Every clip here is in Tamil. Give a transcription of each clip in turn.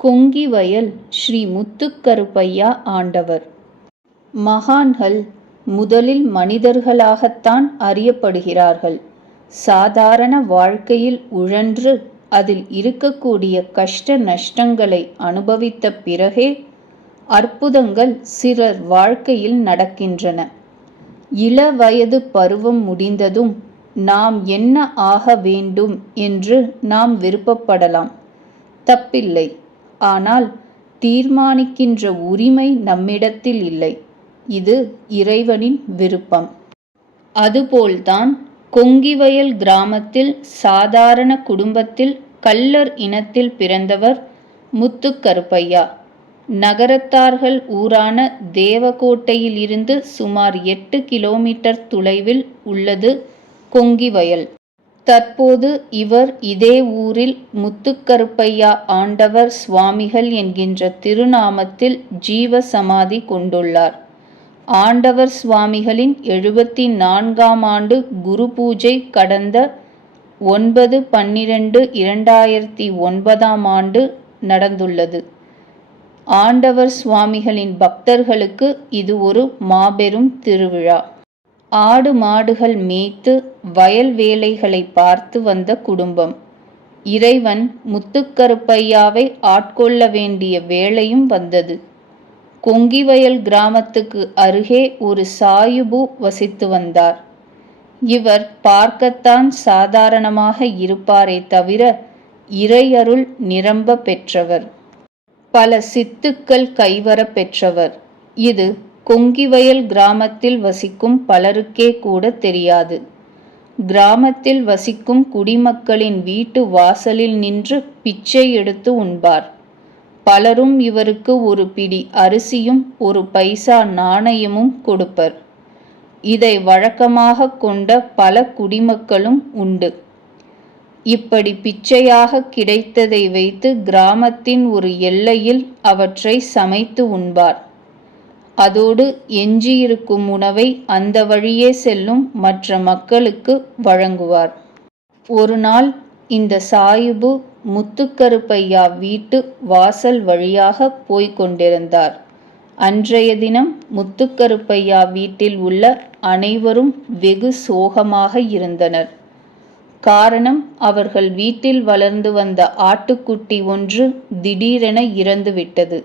கொங்கிவயல் ஸ்ரீ முத்துக்கருப்பையா ஆண்டவர். மகான்கள் முதலில் மனிதர்களாகத்தான் அறியப்படுகிறார்கள். சாதாரண வாழ்க்கையில் உழன்று அதில் இருக்கக்கூடிய கஷ்ட நஷ்டங்களை அனுபவித்த பிறகே அற்புதங்கள் சிலர் வாழ்க்கையில் நடக்கின்றன. இளவயது பருவம் முடிந்ததும் நாம் என்ன ஆக வேண்டும் என்று நாம் விருப்பப்படலாம், தப்பில்லை. ஆனால் தீர்மானிக்கின்ற உரிமை நம்மிடத்தில் இல்லை. இது இறைவனின் விருப்பம். அதுபோல்தான் கொங்கிவயல் கிராமத்தில் சாதாரண குடும்பத்தில் கள்ளர் இனத்தில் பிறந்தவர் முத்துக்கருப்பையா. நகரத்தார்கள் ஊரான தேவகோட்டையில் இருந்து சுமார் 8 கிலோமீட்டர் தொலைவில் உள்ளது கொங்கிவயல். தற்போது இவர் இதே ஊரில் முத்துக்கருப்பையா ஆண்டவர் சுவாமிகள் என்கின்ற திருநாமத்தில் ஜீவ சமாதி கொண்டுள்ளார். ஆண்டவர் சுவாமிகளின் 74ஆம் ஆண்டு குரு பூஜை கடந்த 9/12/2009 ஆண்டு நடந்துள்ளது. ஆண்டவர் சுவாமிகளின் பக்தர்களுக்கு இது ஒரு மாபெரும் திருவிழா. ஆடு மாடுகள் மேய்த்து வயல் வேலைகளை பார்த்து வந்த குடும்பம். இறைவன் முத்துக்கருப்பையாவை ஆட்கொள்ள வேண்டிய வேளையும் வந்தது. கொங்கிவயல் கிராமத்துக்கு அருகே ஒரு சாயுபு வசித்து வந்தார். இவர் பார்க்கத்தான் சாதாரணமாக இருப்பாரே தவிர இறையருள் நிரம்ப பெற்றவர். பல சித்துக்கள் கைவர பெற்றவர். இது கொங்கிவயல் கிராமத்தில் வசிக்கும் பலருக்கே கூட தெரியாது. கிராமத்தில் வசிக்கும் குடிமக்களின் வீட்டு வாசலில் நின்று பிச்சை எடுத்து உண்பார். பலரும் இவருக்கு ஒரு பிடி அரிசியும் ஒரு பைசா நாணயமும் கொடுப்பர். இதை வழக்கமாக கொண்ட பல குடிமக்களும் உண்டு. இப்படி பிச்சையாக கிடைத்ததை வைத்து கிராமத்தின் ஒரு எல்லையில் அவற்றை சமைத்து உண்பார். அதோடு எஞ்சியிருக்கும் உணவை அந்த வழியே செல்லும் மற்ற மக்களுக்கு வழங்குவார். ஒரு நாள் இந்த சாயுபு முத்துக்கருப்பையா வீட்டு வாசல் வழியாக போய்க் கொண்டிருந்தார். அன்றைய தினம் முத்துக்கருப்பையா வீட்டில் உள்ள அனைவரும் வெகு சோகமாக இருந்தனர். காரணம், அவர்கள் வீட்டில் வளர்ந்து வந்த ஆட்டுக்குட்டி ஒன்று திடீரென இறந்துவிட்டது.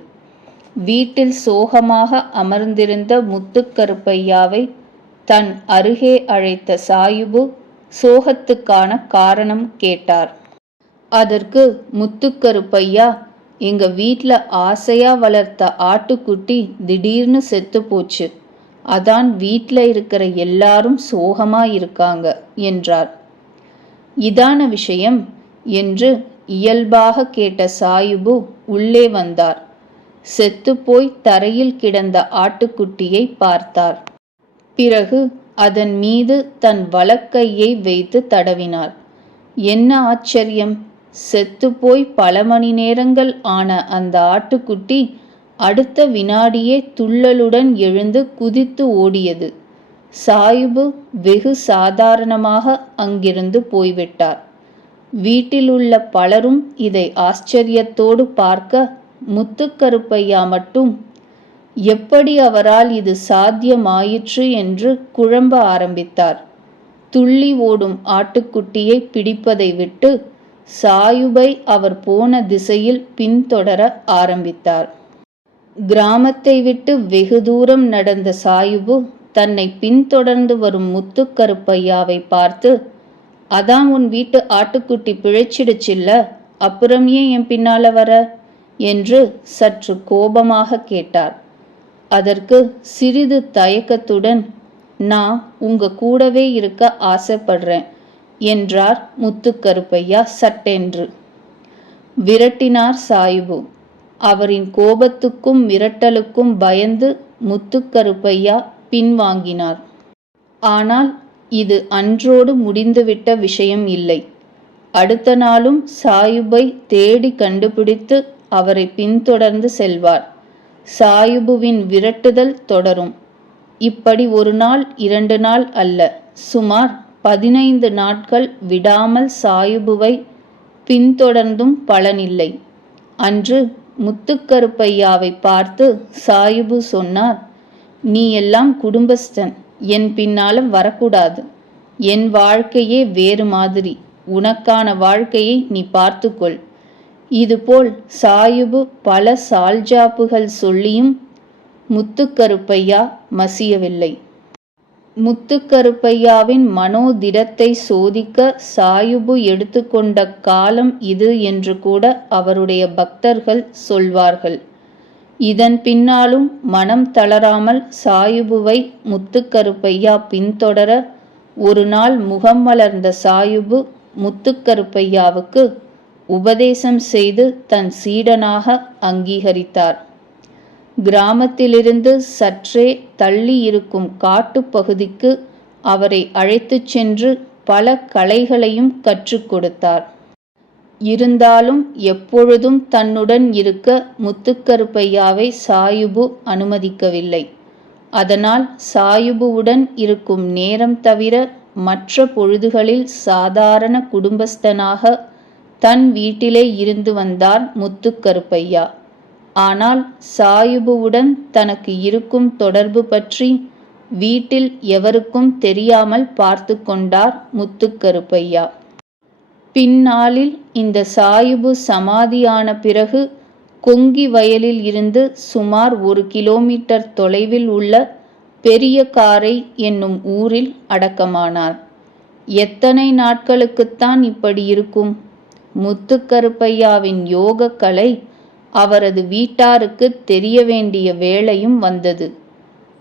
வீட்டில் சோகமாக அமர்ந்திருந்த முத்துக்கருப்பையாவை தன் அருகே அழைத்த சாயுபு சோகத்துக்கான காரணம் கேட்டார். அதற்கு முத்துக்கருப்பையா, எங்க வீட்டில் ஆசையா வளர்த்த ஆட்டுக்குட்டி திடீர்னு செத்து போச்சு. அதான் வீட்டில் இருக்கிற எல்லாரும் சோகமா இருக்காங்க என்றார். இதான விஷயம் என்று இயல்பாக கேட்ட சாயுபு உள்ளே வந்தார். செத்துப்போய் தரையில் கிடந்த ஆட்டுக்குட்டியை பார்த்தார். பிறகு அதன் மீது தன் வலக்கையை வைத்து தடவினார். என்ன ஆச்சரியம்! செத்துப்போய் பல மணி நேரங்கள் ஆன அந்த ஆட்டுக்குட்டி அடுத்த வினாடியே துள்ளலுடன் எழுந்து குதித்து ஓடியது. சாயுபு வெகு சாதாரணமாக அங்கிருந்து போய்விட்டார். வீட்டிலுள்ள பலரும் இதை ஆச்சரியத்தோடு பார்க்க, முத்துக்கருப்பையா மட்டும் எப்படி அவரால் இது சாத்தியமாயிற்று என்று குழம்ப ஆரம்பித்தார். துள்ளி ஓடும் ஆட்டுக்குட்டியை பிடிப்பதை விட்டு சாயுபை அவர் போன திசையில் பின்தொடர ஆரம்பித்தார். கிராமத்தை விட்டு வெகு தூரம் நடந்த சாயுபு தன்னை பின்தொடர்ந்து வரும் முத்துக்கருப்பையாவை பார்த்து, அதான் உன் வீட்டு ஆட்டுக்குட்டி பிழைச்சிடுச்சில்ல, அப்புறம் ஏன் என் பின்னால வர என்று சற்று கோபமாக கேட்டார். அதற்கு சிறிது தயக்கத்துடன், நான் உங்க கூடவே இருக்க ஆசைப்படுறேன் என்றார் முத்துக்கருப்பையா சட்டென்று. விரட்டினார் சாயுபு. அவரின் கோபத்துக்கும் மிரட்டலுக்கும் பயந்து முத்துக்கருப்பையா பின்வாங்கினார். ஆனால் இது அன்றோடு முடிந்துவிட்ட விஷயம் இல்லை. அடுத்த நாளும் சாயுபை தேடி கண்டுபிடித்து அவரை பின்தொடர்ந்து செல்வார். சாயுபுவின் விரட்டுதல் தொடரும். இப்படி ஒரு நாள் 2 நாள் அல்ல, சுமார் 15 நாட்கள் விடாமல் சாயுபுவை பின்தொடர்ந்தும் பலனில்லை. அன்று முத்துக்கருப்பையாவை பார்த்து சாயிபு சொன்னார், நீ எல்லாம் குடும்பஸ்தன், என் பின்னாலும் வரக்கூடாது. என் வாழ்க்கையே வேறு மாதிரி, உனக்கான வாழ்க்கையை நீ பார்த்துக்கொள். இதுபோல் சாயிபு பல சால்ஜாப்புகள் சொல்லியும் முத்துக்கருப்பையா மசியவில்லை. முத்துக்கருப்பையாவின் மனோதிடத்தை சோதிக்க சாயிபு எடுத்துக்கொண்ட காலம் இது என்று கூட அவருடைய பக்தர்கள் சொல்வார்கள். இதன் பின்னாலும் மனம் தளராமல் சாயிபுவை முத்துக்கருப்பையா பின்தொடர ஒரு நாள் முகம் மலர்ந்த சாயிபு முத்துக்கருப்பையாவுக்கு உபதேசம் செய்து தன் சீடனாக அங்கீகரித்தார். கிராமத்திலிருந்து சற்றே தள்ளி இருக்கும் காட்டுப்பகுதிக்கு அவரை அழைத்துச் சென்று பல கலைகளையும் கற்றுக் கொடுத்தார். இருந்தாலும் எப்பொழுதும் தன்னுடன் இருக்க முத்துக்கருப்பையாவை சாயிபு அனுமதிக்கவில்லை. அதனால் சாயிபுவுடன் இருக்கும் நேரம் தவிர மற்ற பொழுதுகளில் சாதாரண குடும்பஸ்தனாக தன் வீட்டிலே இருந்து வந்தார் முத்துக்கருப்பையா. ஆனால் சாயிபுவுடன் தனக்கு இருக்கும் தொடர்பு பற்றி வீட்டில் எவருக்கும் தெரியாமல் பார்த்து கொண்டார் முத்துக்கருப்பையா. பின்னாளில் இந்த சாயிபு சமாதியான பிறகு கொங்கி வயலில் இருந்து சுமார் 1 கிலோமீட்டர் தொலைவில் உள்ள பெரியகாரை என்னும் ஊரில் அடக்கமானார். எத்தனை நாட்களுக்குத்தான் இப்படி இருக்கும்? முத்துக்கருப்பையாவின் யோக கலை அவரது வீட்டாருக்கு தெரிய வேண்டிய வேளையும் வந்தது.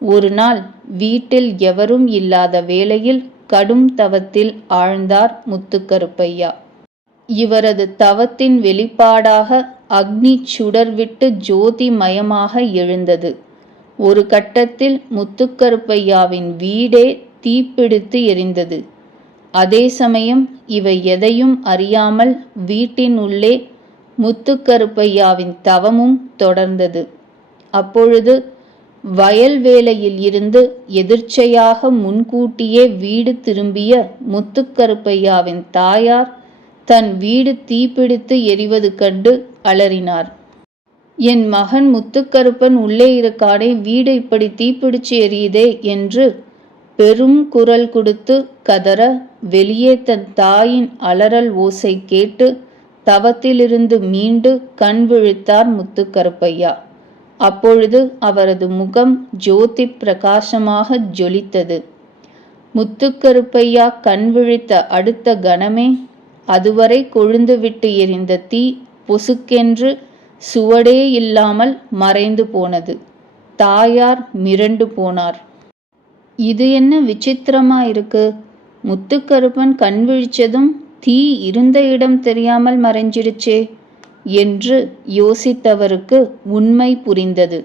ஒரு நாள் வீட்டில் எவரும் இல்லாத வேளையில் கடும் தவத்தில் ஆழ்ந்தார் முத்துக்கருப்பையா. இவரது தவத்தின் வெளிப்பாடாக அக்னி சுடர்விட்டு ஜோதிமயமாக எழுந்தது. ஒரு கட்டத்தில் முத்துக்கருப்பையாவின் வீடே தீப்பிடித்து எரிந்தது. அதே சமயம் இவை எதையும் அறியாமல் வீட்டின் உள்ளே முத்துக்கருப்பையாவின் தவமும் தொடர்ந்தது. அப்பொழுது வயல் வேலையில் இருந்து எதிர்ச்சையாக முன்கூட்டியே வீடு திரும்பிய முத்துக்கருப்பையாவின் தாயார் தன் வீடு தீப்பிடித்து எரிவது கண்டு அலறினார். என் மகன் முத்துக்கருப்பன் உள்ளே இருக்கானே, வீடு இப்படி தீப்பிடிச்சு எரியுதே என்று பெரும் குரல் கொடுத்து கதற, வெளியே தன் தாயின் அலறல் ஓசை கேட்டு தவத்திலிருந்து மீண்டு கண் விழித்தார் முத்துக்கருப்பையா. அப்பொழுது அவரது முகம் ஜோதி பிரகாசமாக ஜொலித்தது. முத்துக்கருப்பையா கண் விழித்த அடுத்த கணமே அதுவரை கொழுந்துவிட்டு எரிந்த தீ பொசுக்கென்று சுவடே இல்லாமல் மறைந்து போனது. தாயார் மிரண்டு போனார். இது என்ன விசித்திரமா இருக்கு? முத்துக்கருப்பன் கண் விழிச்சதும் தீ இருந்த இடம் தெரியாமல் மறைஞ்சிடுச்சே என்று யோசித்தவருக்கு உண்மை புரிந்தது.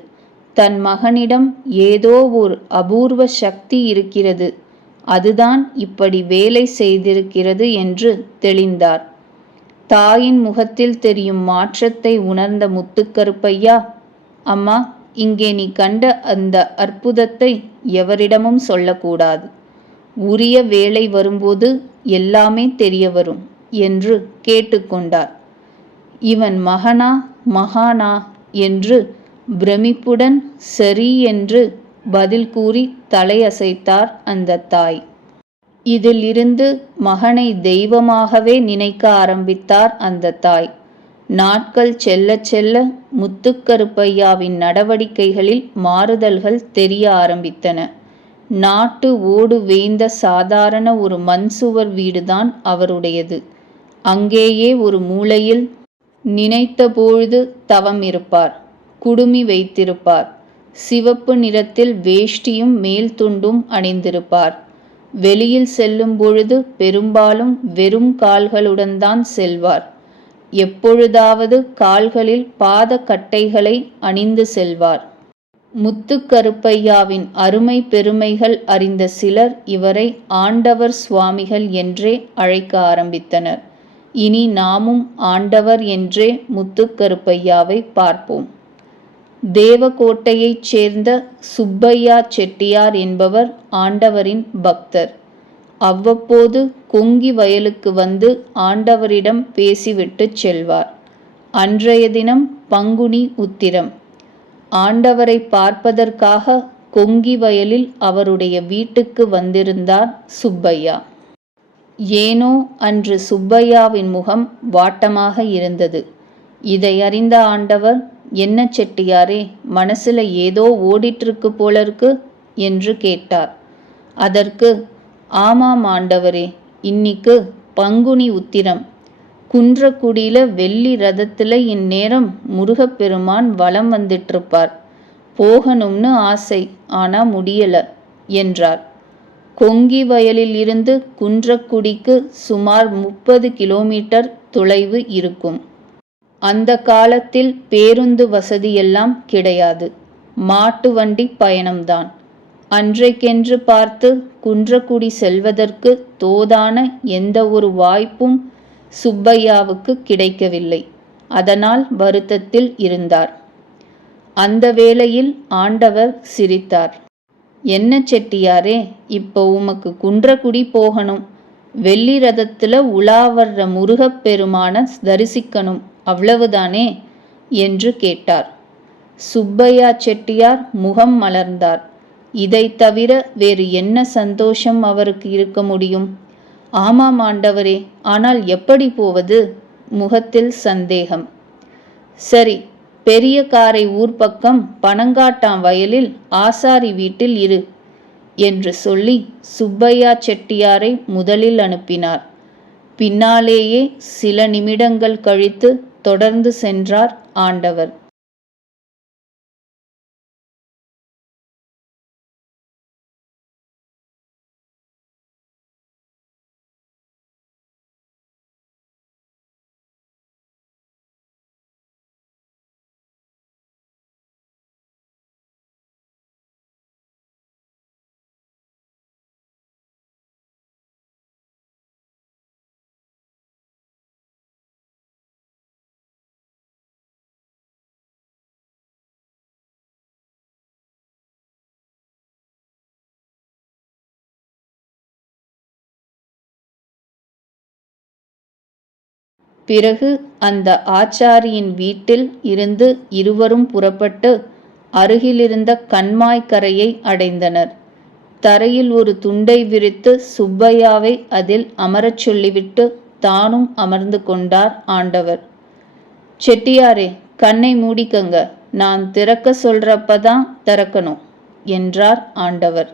தன் மகனிடம் ஏதோ ஒரு அபூர்வ சக்தி இருக்கிறது, அதுதான் இப்படி வேலை செய்திருக்கிறது என்று தெளிந்தார். தாயின் முகத்தில் தெரியும் மாற்றத்தை உணர்ந்த முத்துக்கருப்பையா, அம்மா, இங்கே நீ கண்ட அந்த அற்புதத்தை எவரிடமும் சொல்லக்கூடாது. உரிய வேளை வரும்போது எல்லாமே தெரிய வரும் என்று கேட்டுக்கொண்டார். இவன் மகனா மகானா என்று பிரமிப்புடன் சரி என்று பதில் கூறி தலையசைத்தார் அந்த தாய். இதில் இருந்து மகனை தெய்வமாகவே நினைக்க ஆரம்பித்தார் அந்த தாய். நாட்கள் செல்ல செல்ல முத்துக்கருப்பையாவின் நடவடிக்கைகளில் மாறுதல்கள் தெரிய ஆரம்பித்தன. நாட்டு ஓடு வேய்ந்த சாதாரண ஒரு மண் சுவர் வீடுதான் அவருடையது. அங்கேயே ஒரு மூலையில் நினைத்தபொழுது தவம் இருப்பார். குடுமி வைத்திருப்பார். சிவப்பு நிறத்தில் வேஷ்டியும் மேல் துண்டும் அணிந்திருப்பார். வெளியில் செல்லும் பொழுது பெரும்பாலும் வெறும் கால்களுடன் தான் செல்வார். எப்பொழுதாவது கால்களில் பாத கட்டைகளை அணிந்து செல்வார். முத்துக்கருப்பையாவின் அருமை பெருமைகள் அறிந்த சிலர் இவரை ஆண்டவர் சுவாமிகள் என்றே அழைக்க ஆரம்பித்தனர். இனி நாமும் ஆண்டவர் என்றே முத்துக்கருப்பையாவை பார்ப்போம். தேவகோட்டையைச் சேர்ந்த சுப்பையா செட்டியார் என்பவர் ஆண்டவரின் பக்தர். அவ்வப்போது கொங்கி வயலுக்கு வந்து ஆண்டவரிடம் பேசிவிட்டு செல்வார். அன்றைய தினம் பங்குனி உத்திரம். ஆண்டவரை பார்ப்பதற்காக கொங்கி வயலில் அவருடைய வீட்டுக்கு வந்திருந்தார் சுப்பையா. ஏனோ அன்று சுப்பையாவின் முகம் வாட்டமாக இருந்தது. இதை அறிந்த ஆண்டவர், என்ன செட்டியாரே, மனசுல ஏதோ ஓடிட்டிருக்கு போலருக்கு என்று கேட்டார். அதற்கு, ஆமாம் ஆண்டவரே, இன்னிக்கு பங்குனி உத்திரம். குன்றக்குடியில வெள்ளி ரதத்துல இந்நேரம் முருகப்பெருமான் வலம் வந்துட்டிருப்பார். போகணும்னு ஆசை, ஆனா முடியல என்றார். கொங்கி வயலில் இருந்து குன்றக்குடிக்கு சுமார் 30 கிலோமீட்டர் தொலைவு இருக்கும். அந்த காலத்தில் பேருந்து வசதியெல்லாம் கிடையாது. மாட்டு வண்டி பயணம்தான். அன்றைக்கென்று பார்த்து குன்றக்குடி செல்வதற்கு தோதான எந்த ஒரு வாய்ப்பும் சுப்பையாவுக்கு கிடைக்கவில்லை. அதனால் வருத்தத்தில் இருந்தார். அந்த வேளையில் ஆண்டவர் சிரித்தார். என்ன செட்டியாரே, இப்போ உமக்கு குன்றக்குடி போகணும், வெள்ளி ரதத்துல உலா வர்ற முருகப்பெருமான தரிசிக்கணும், அவ்வளவுதானே என்று கேட்டார். சுப்பையா செட்டியார் முகம் மலர்ந்தார். இதை தவிர வேறு என்ன சந்தோஷம் அவருக்கு இருக்க முடியும்? ஆமாம் ஆண்டவரே, ஆனால் எப்படி போவது? முகத்தில் சந்தேகம். சரி, பெரிய காரை ஊர்பக்கம் பனங்காட்டான் வயலில் ஆசாரி வீட்டில் இரு என்று சொல்லி சுப்பையா செட்டியாரை முதலில் அனுப்பினார். பின்னாலேயே சில நிமிடங்கள் கழித்து தொடர்ந்து சென்றார் ஆண்டவர். பிறகு அந்த ஆச்சாரியின் வீட்டில் இருந்து இருவரும் புறப்பட்டு அருகிலிருந்த கண்மாய்க்கரையை அடைந்தனர். தரையில் ஒரு துண்டை விரித்து சுப்பையாவை அதில் அமரச் சொல்லிவிட்டு தானும் அமர்ந்து கொண்டார் ஆண்டவர். செட்டியாரே, கண்ணை மூடிக்கங்க, நான் திறக்க சொல்றப்பதான் திறக்கணும் என்றார் ஆண்டவர்.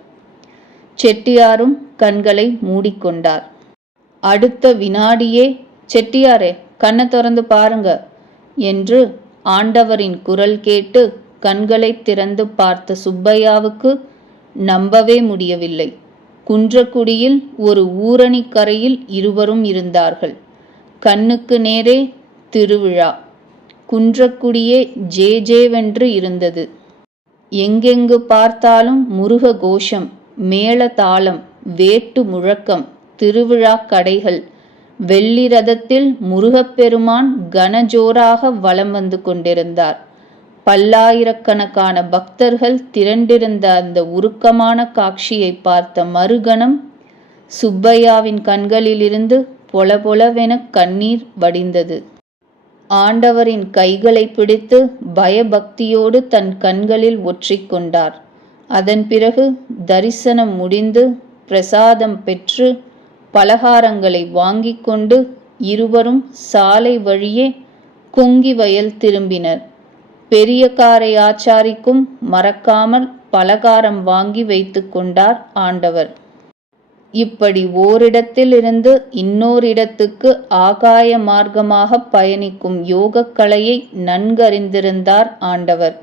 செட்டியாரும் கண்களை மூடிக்கொண்டார். அடுத்த வினாடியே, செட்டியாரே, கண்ணை திறந்து பாருங்க என்று ஆண்டவரின் குரல் கேட்டு கண்களை திறந்து பார்த்த சுப்பையாவுக்கு நம்பவே முடியவில்லை. குன்றக்குடியில் ஒரு ஊரணிக்கரையில் இருவரும் இருந்தார்கள். கண்ணுக்கு நேரே திருவிழா. குன்றக்குடியே ஜேஜேவென்று இருந்தது. எங்கெங்கு பார்த்தாலும் முருக கோஷம், மேள தாளம், வேட்டு முழக்கம், திருவிழா கடைகள். வெள்ளி ரதத்தில் முருகப்பெருமான் கனஜோராக வலம் வந்து கொண்டிருந்தார். பல்லாயிரக்கணக்கான பக்தர்கள் திரண்டிருந்த அந்த உருக்கமான காட்சியை பார்த்த மறுகணம் சுப்பையாவின் கண்களிலிருந்து பொலபொலவென கண்ணீர் வடிந்தது. ஆண்டவரின் கைகளை பிடித்து பயபக்தியோடு தன் கண்களில் ஒற்றிக்கொண்டார். அதன் பிறகு தரிசனம் முடிந்து பிரசாதம் பெற்று பலகாரங்களை வாங்கி கொண்டு இருவரும் சாலை வழியே கொங்கி வயல் திரும்பினர். பெரிய காரை ஆச்சாரிக்கும் மறக்காமல் பலகாரம் வாங்கி வைத்து கொண்டார் ஆண்டவர். இப்படி ஓரிடத்திலிருந்து இன்னோரிடத்துக்கு ஆகாய மார்க்கமாக பயணிக்கும் யோகக்கலையை நன்கறிந்திருந்தார் ஆண்டவர்.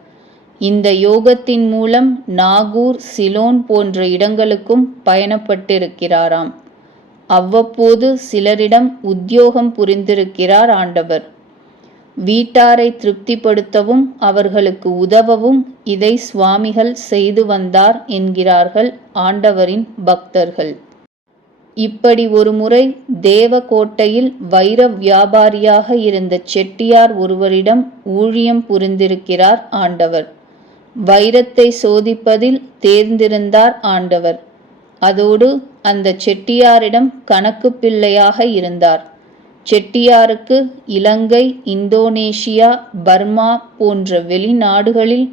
இந்த யோகத்தின் மூலம் நாகூர், சிலோன் போன்ற இடங்களுக்கும் பயணப்பட்டிருக்கிறாராம். அவ்வப்போது சிலரிடம் உத்தியோகம் புரிந்திருக்கிறார் ஆண்டவர். வீட்டாரை திருப்திப்படுத்தவும் அவர்களுக்கு உதவவும் இதை சுவாமிகள் செய்து வந்தார் என்கிறார்கள் ஆண்டவரின் பக்தர்கள். இப்படி ஒரு முறை தேவகோட்டையில் வைர வியாபாரியாக இருந்த செட்டியார் ஒருவரிடம் ஊழியம் புரிந்திருக்கிறார் ஆண்டவர். வைரத்தை சோதிப்பதில் தேர்ந்திருந்தார் ஆண்டவர். அதோடு அந்த செட்டியாரிடம் கணக்கு பிள்ளையாக இருந்தார். செட்டியாருக்கு இலங்கை, இந்தோனேஷியா, பர்மா போன்ற வெளிநாடுகளில்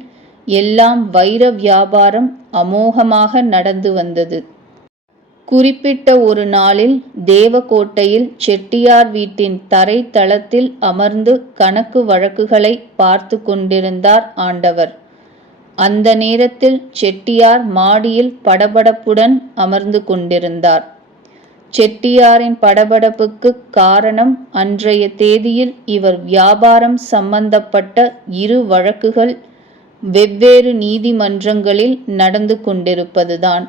எல்லாம் வைர வியாபாரம் அமோகமாக நடந்து வந்தது. குறிப்பிட்ட ஒரு நாளில் தேவகோட்டையில் செட்டியார் வீட்டின் தரை தளத்தில் அமர்ந்து கணக்கு வழக்குகளை பார்த்து கொண்டிருந்தார் ஆண்டவர். அந்த நேரத்தில் செட்டியார் மாடியில் படபடப்புடன் அமர்ந்து கொண்டிருந்தார். செட்டியாரின் படபடப்புக்கு காரணம், அன்றைய தேதியில் இவர் வியாபாரம் சம்பந்தப்பட்ட 2 வழக்குகள் வெவ்வேறு நீதிமன்றங்களில் நடந்து கொண்டிருப்பதுதான்.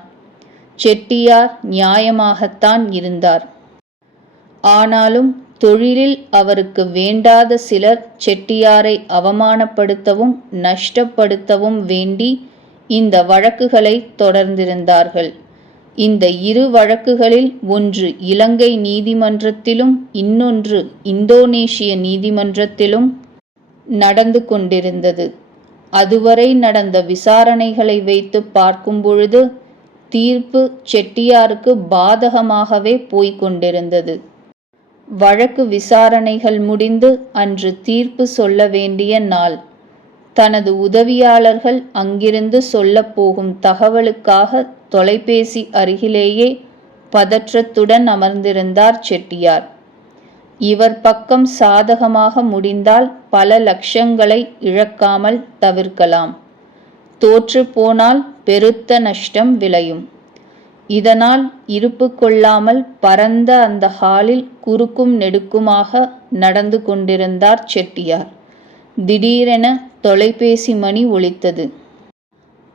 செட்டியார் நியாயமாகத்தான் இருந்தார். ஆனாலும் தொழிலில் அவருக்கு வேண்டாத சிலர் செட்டியாரை அவமானப்படுத்தவும் நஷ்டப்படுத்தவும் வேண்டி இந்த வழக்குகளை தொடர்ந்திருந்தார்கள். இந்த 2 வழக்குகளில் ஒன்று இலங்கை நீதிமன்றத்திலும் இன்னொன்று இந்தோனேஷிய நீதிமன்றத்திலும் நடந்து கொண்டிருந்தது. அதுவரை நடந்த விசாரணைகளை வைத்து பார்க்கும் பொழுது தீர்ப்பு செட்டியாருக்கு பாதகமாகவே போய்க் கொண்டிருந்தது. வழக்கு விசாரணைகள் முடிந்து அன்று தீர்ப்பு சொல்ல வேண்டிய நாள். தனது உதவியாளர்கள் அங்கிருந்து சொல்லப் போகும் தகவலுக்காக தொலைபேசி அருகிலேயே பதற்றத்துடன் அமர்ந்திருந்தார் செட்டியார். இவர் பக்கம் சாதகமாக முடிந்தால் பல லட்சங்களை இழக்காமல் தவிர்க்கலாம். தோற்று போனால் பெருத்த நஷ்டம் விளையும். இதனால் இருப்பு கொள்ளாமல் பரந்த அந்த ஹாலில் குறுக்கும் நெடுக்குமாக நடந்து கொண்டிருந்தார் செட்டியார். திடீரென தொலைபேசி மணி ஒலித்தது.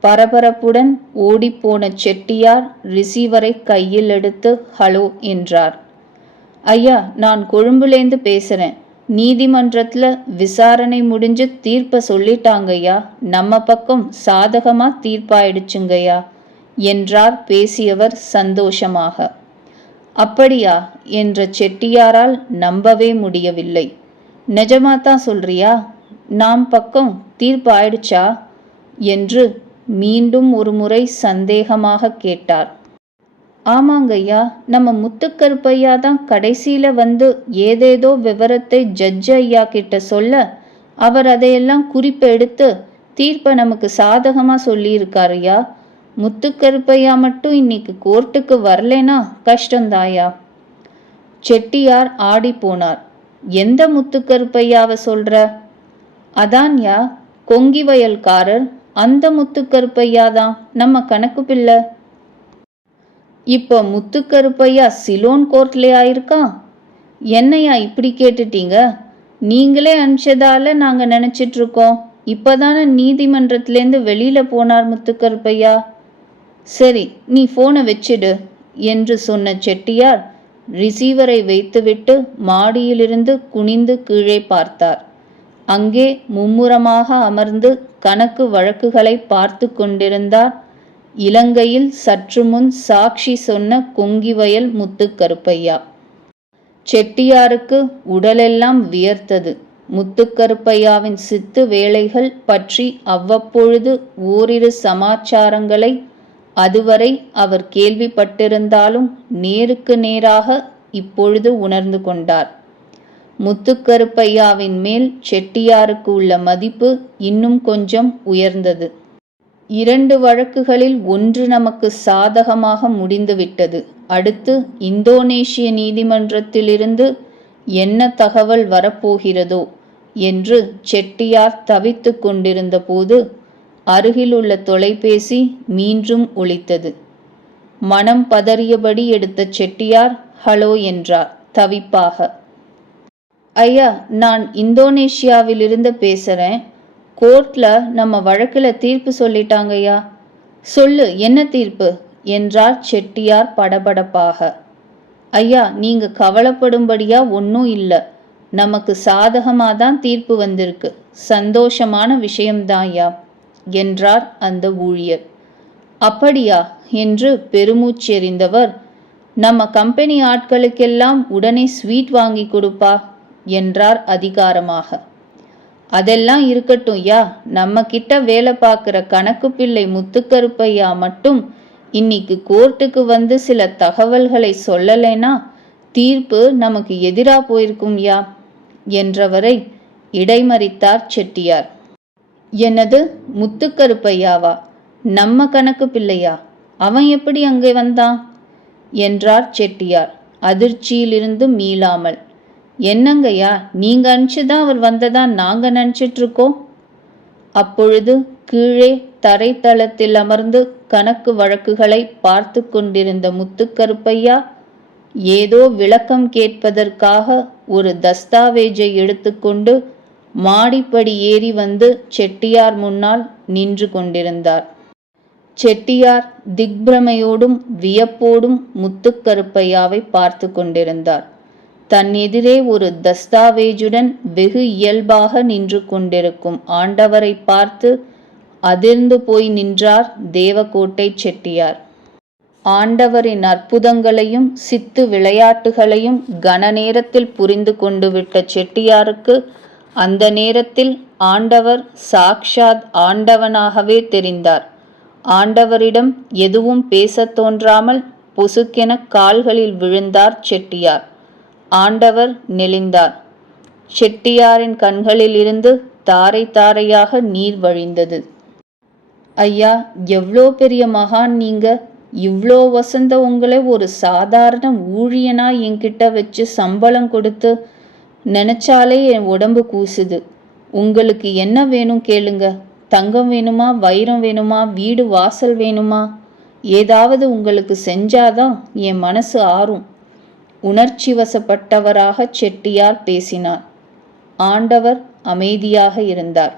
பரபரப்புடன் ஓடிப்போன செட்டியார் ரிசீவரை கையில் எடுத்து ஹலோ என்றார். ஐயா, நான் கொழும்புலேந்து பேசுறேன். நீதிமன்றத்துல விசாரணை முடிஞ்சு தீர்ப்பை சொல்லிட்டாங்கய்யா. நம்ம பக்கம் சாதகமா தீர்ப்பாயிடுச்சுங்கய்யா என்றார் பேசியவர் சந்தோஷமாக. அப்படியா என்ற செட்டியாரால் நம்பவே முடியவில்லை. நிஜமாத்தான் சொல்றியா? நாம் பக்கம் தீர்ப்பு ஆயிடுச்சா என்று மீண்டும் ஒரு முறை சந்தேகமாக கேட்டார். ஆமாங்கய்யா, நம்ம முத்துக்கருப்பையா தான் கடைசியில வந்து ஏதேதோ விவரத்தை ஜட்ஜ் ஐயா கிட்ட சொல்ல அவர் அதையெல்லாம் குறிப்பு எடுத்து தீர்ப்பை நமக்கு சாதகமா சொல்லியிருக்காருயா. முத்துக்கருப்பையா மட்டும் இன்னைக்கு கோர்ட்டுக்கு வரலேனா கஷ்டந்தாயா. செட்டியார் ஆடி போனார். எந்த முத்துக்கருப்பையாவை சொல்ற? அதான்யா, கொங்கி வயல்காரர். அந்த முத்துக்கருப்பையாதான் நம்ம கணக்கு பிள்ளை. இப்போ முத்துக்கருப்பையா சிலோன் கோர்ட்லயா இருக்கான்? என்னையா இப்படி கேட்டுட்டீங்க? நீங்களே அனுப்பிச்சதால நாங்கள் நினச்சிட்டு இருக்கோம். இப்போதானே நீதிமன்றத்திலேருந்து வெளியில போனார் முத்துக்கருப்பையா. சரி, நீ ஃபோனை வச்சிடு என்று சொன்ன செட்டியார் ரிசீவரை வைத்துவிட்டு மாடியிலிருந்து குனிந்து கீழே பார்த்தார். அங்கே மும்முரமாக அமர்ந்து கணக்கு வழக்குகளை பார்த்து கொண்டிருந்தார் இலங்கையில் சற்று முன் சாட்சி சொன்ன கொங்கிவயல் முத்துக்கருப்பையா. செட்டியாருக்கு உடலெல்லாம் வியர்த்தது. முத்துக்கருப்பையாவின் சித்து வேலைகள் பற்றி அவ்வப்பொழுது ஓரிரு சமாச்சாரங்களை அதுவரை அவர் கேள்விப்பட்டிருந்தாலும் நேருக்கு நேராக இப்பொழுது உணர்ந்து கொண்டார். முத்துக்கருப்பையாவின் மேல் செட்டியாருக்கு உள்ள மதிப்பு இன்னும் கொஞ்சம் உயர்ந்தது. 2 வழக்குகளில் ஒன்று நமக்கு சாதகமாக முடிந்துவிட்டது. அடுத்து இந்தோனேஷிய நீதிமன்றத்திலிருந்து என்ன தகவல் வரப்போகிறதோ என்று செட்டியார் தவித்து கொண்டிருந்த போது அருகிலுள்ள தொலைபேசி மீண்டும் ஒலித்தது. மனம் பதறியபடி எடுத்த செட்டியார் ஹலோ என்றார் தவிப்பாக. ஐயா, நான் இந்தோனேஷியாவிலிருந்து பேசுறேன். கோர்ட்ல நம்ம வழக்குல தீர்ப்பு சொல்லிட்டாங்கய்யா. சொல்லு, என்ன தீர்ப்பு என்றார் செட்டியார் படபடப்பாக. ஐயா, நீங்க கவலைப்படும்படியா ஒன்றும் இல்லை. நமக்கு சாதகமாதான் தீர்ப்பு வந்திருக்கு. சந்தோஷமான விஷயம்தான் ஐயா என்றார் அந்த ஊழியர். அப்படியா என்று பெருமூச்செறிந்தவர், நம்ம கம்பெனி ஆட்களுக்கெல்லாம் உடனே ஸ்வீட் வாங்கி கொடுப்பா என்றார் அதிகாரமாக. அதெல்லாம் இருக்கட்டும் யா, நம்ம கிட்ட வேலை பார்க்குற கணக்கு பிள்ளை முத்துக்கருப்பையா மட்டும் இன்னைக்கு கோர்ட்டுக்கு வந்து சில தகவல்களை சொல்லலைன்னா தீர்ப்பு நமக்கு எதிரா போயிருக்கும்யா என்றவரை இடைமறித்தார் செட்டியார். என்னது, முத்துக்கருப்பையாவா? நம்ம கணக்கு பிள்ளையா? அவன் எப்படி அங்கே வந்தான் என்றார் செட்டியார் அதிர்ச்சியிலிருந்து மீளாமல். என்னங்கய்யா, நீங்க அனுப்பிச்சுதான் அவர் வந்ததா நாங்க நினைச்சிட்டு இருக்கோம். அப்பொழுது கீழே தரைத்தளத்தில் அமர்ந்து கணக்கு வழக்குகளை பார்த்து கொண்டிருந்த முத்துக்கருப்பையா ஏதோ விளக்கம் கேட்பதற்காக ஒரு தஸ்தாவேஜை எடுத்துக்கொண்டு மாடிப்படி ஏறி வந்து செட்டியார் முன்னால் நின்று கொண்டிருந்தார். செட்டியார் திக்பிரமையோடும் வியப்போடும் முத்துக்கருப்பையாவை பார்த்து கொண்டிருந்தார். தன் எதிரே ஒரு தஸ்தாவேஜுடன் வெகு இயல்பாக நின்று கொண்டிருக்கும் ஆண்டவரை பார்த்து அதிர்ந்து போய் நின்றார் தேவகோட்டை செட்டியார். ஆண்டவரின் அற்புதங்களையும் சித்து விளையாட்டுகளையும் கன நேரத்தில் புரிந்து கொண்டு விட்ட செட்டியாருக்கு அந்த நேரத்தில் ஆண்டவர் சாக்ஷாத் ஆண்டவனாகவே தெரிந்தார். ஆண்டவரிடம் எதுவும் பேசத் தோன்றாமல் பொசுக்கென கால்களில் விழுந்தார் செட்டியார். ஆண்டவர் நெளிந்தார். செட்டியாரின் கண்களில் இருந்து தாரை தாரையாக நீர் வழிந்தது. ஐயா, எவ்வளோ பெரிய மகான் நீங்க! இவ்வளோ வசந்த உங்களை ஒரு சாதாரண ஊழியனா என்கிட்ட வச்சு சம்பளம் கொடுத்து நினைச்சாலே என் உடம்பு கூசுது. உங்களுக்கு என்ன வேணும் கேளுங்க. தங்கம் வேணுமா, வைரம் வேணுமா, வீடு வாசல் வேணுமா? ஏதாவது உங்களுக்கு செஞ்சாதான் என் மனசு ஆறும். உணர்ச்சி வசப்பட்டவராக செட்டியார் பேசினார். ஆண்டவர் அமைதியாக இருந்தார்.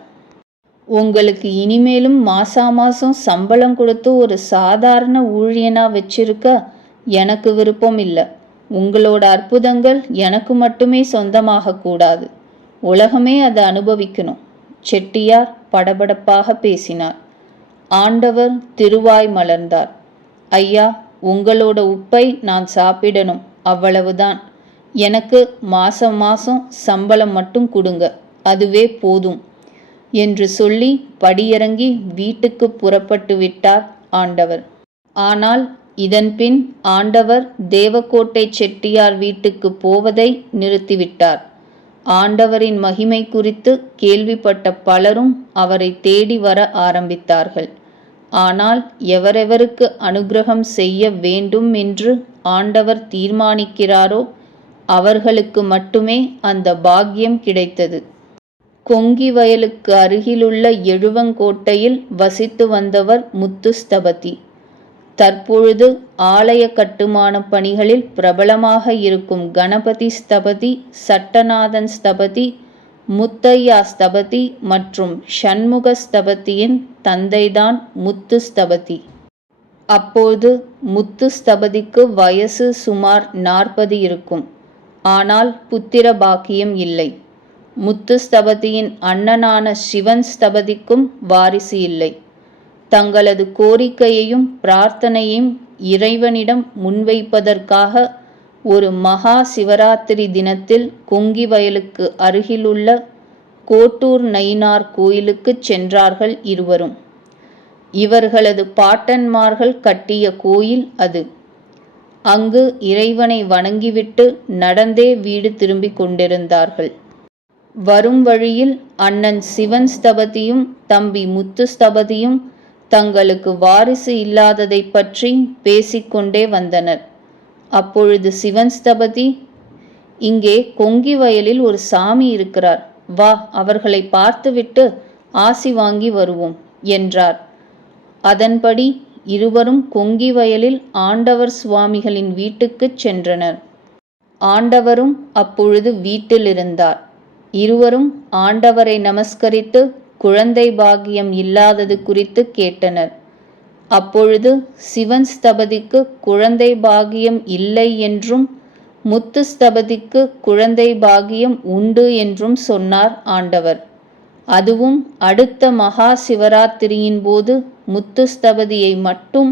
உங்களுக்கு இனிமேலும் மாசாமாசம் சம்பளம் கொடுத்து ஒரு சாதாரண ஊழியனா வச்சிருக்க எனக்கு விருப்பம் இல்லை. உங்களோட அற்புதங்கள் எனக்கு மட்டுமே சொந்தமாக கூடாது, உலகமே அதை அனுபவிக்கணும். செட்டியார் படபடப்பாக பேசினார். ஆண்டவர் திருவாய் மலர்ந்தார். ஐயா, உங்களோட உப்பை நான் சாப்பிடணும், அவ்வளவுதான். எனக்கு மாசம் மாசம் சம்பளம் மட்டும் கொடுங்க, அதுவே போதும் என்று சொல்லி படியிறங்கி வீட்டுக்கு புறப்பட்டு விட்டார் ஆண்டவர். ஆனால் இதன்பின் ஆண்டவர் தேவகோட்டை செட்டியார் வீட்டுக்கு போவதை நிறுத்திவிட்டார். ஆண்டவரின் மகிமை குறித்து கேள்விப்பட்ட பலரும் அவரை தேடி வர ஆரம்பித்தார்கள். ஆனால் எவரெவருக்கு அனுக்கிரகம் செய்ய வேண்டும் என்று ஆண்டவர் தீர்மானிக்கிறாரோ அவர்களுக்கு மட்டுமே அந்த பாக்கியம் கிடைத்தது. கொங்கி வயலுக்கு அருகிலுள்ள எழுவங்கோட்டையில் வசித்து வந்தவர் முத்துஸ்தபதி. தற்பொழுது ஆலய கட்டுமான பணிகளில் பிரபலமாக இருக்கும் கணபதி ஸ்தபதி, சட்டநாதன் ஸ்தபதி, முத்தையா ஸ்தபதி மற்றும் ஷண்முக ஸ்தபதியின் தந்தைதான் முத்துஸ்தபதி. அப்போது முத்துஸ்தபதிக்கு வயசு சுமார் 40 இருக்கும். ஆனால் புத்திர பாக்கியம் இல்லை. முத்துஸ்தபதியின் அண்ணனான சிவன் ஸ்தபதிக்கும் வாரிசு இல்லை. தங்களது கோரிக்கையையும் பிரார்த்தனையையும் இறைவனிடம் முன்வைப்பதற்காக ஒரு மகா சிவராத்திரி தினத்தில் கொங்கி வயலுக்கு அருகிலுள்ள கோட்டூர் நயினார் கோயிலுக்கு சென்றார்கள் இருவரும். இவர்களது பாட்டன்மார்கள் கட்டிய கோயில் அது. அங்கு இறைவனை வணங்கிவிட்டு நடந்தே வீடு திரும்பிக் கொண்டிருந்தார்கள். வரும் வழியில் அண்ணன் சிவன் ஸ்தபதியும் தம்பி முத்துஸ்தபதியும் தங்களுக்கு வாரிசு இல்லாததை பற்றி பேசிக்கொண்டே வந்தனர். அப்பொழுது சிவன் ஸ்தபதி, இங்கே கொங்கி வயலில் ஒரு சாமி இருக்கிறார், வா அவர்களை பார்த்துவிட்டு ஆசி வாங்கி வருவோம் என்றார். அதன்படி இருவரும் கொங்கி வயலில் ஆண்டவர் சுவாமிகளின் வீட்டுக்குச் சென்றனர். ஆண்டவரும் அப்பொழுது வீட்டில் இருந்தார். இருவரும் ஆண்டவரை நமஸ்கரித்து குழந்தை பாக்கியம் இல்லாதது குறித்து கேட்டனர். அப்பொழுது சிவன் ஸ்தபதிக்கு குழந்தை பாக்கியம் இல்லை என்றும் முத்துஸ்தபதிக்கு குழந்தை பாக்கியம் உண்டு என்றும் சொன்னார் ஆண்டவர். அதுவும் அடுத்த மகா சிவராத்திரியின் போது முத்துஸ்தபதியை மட்டும்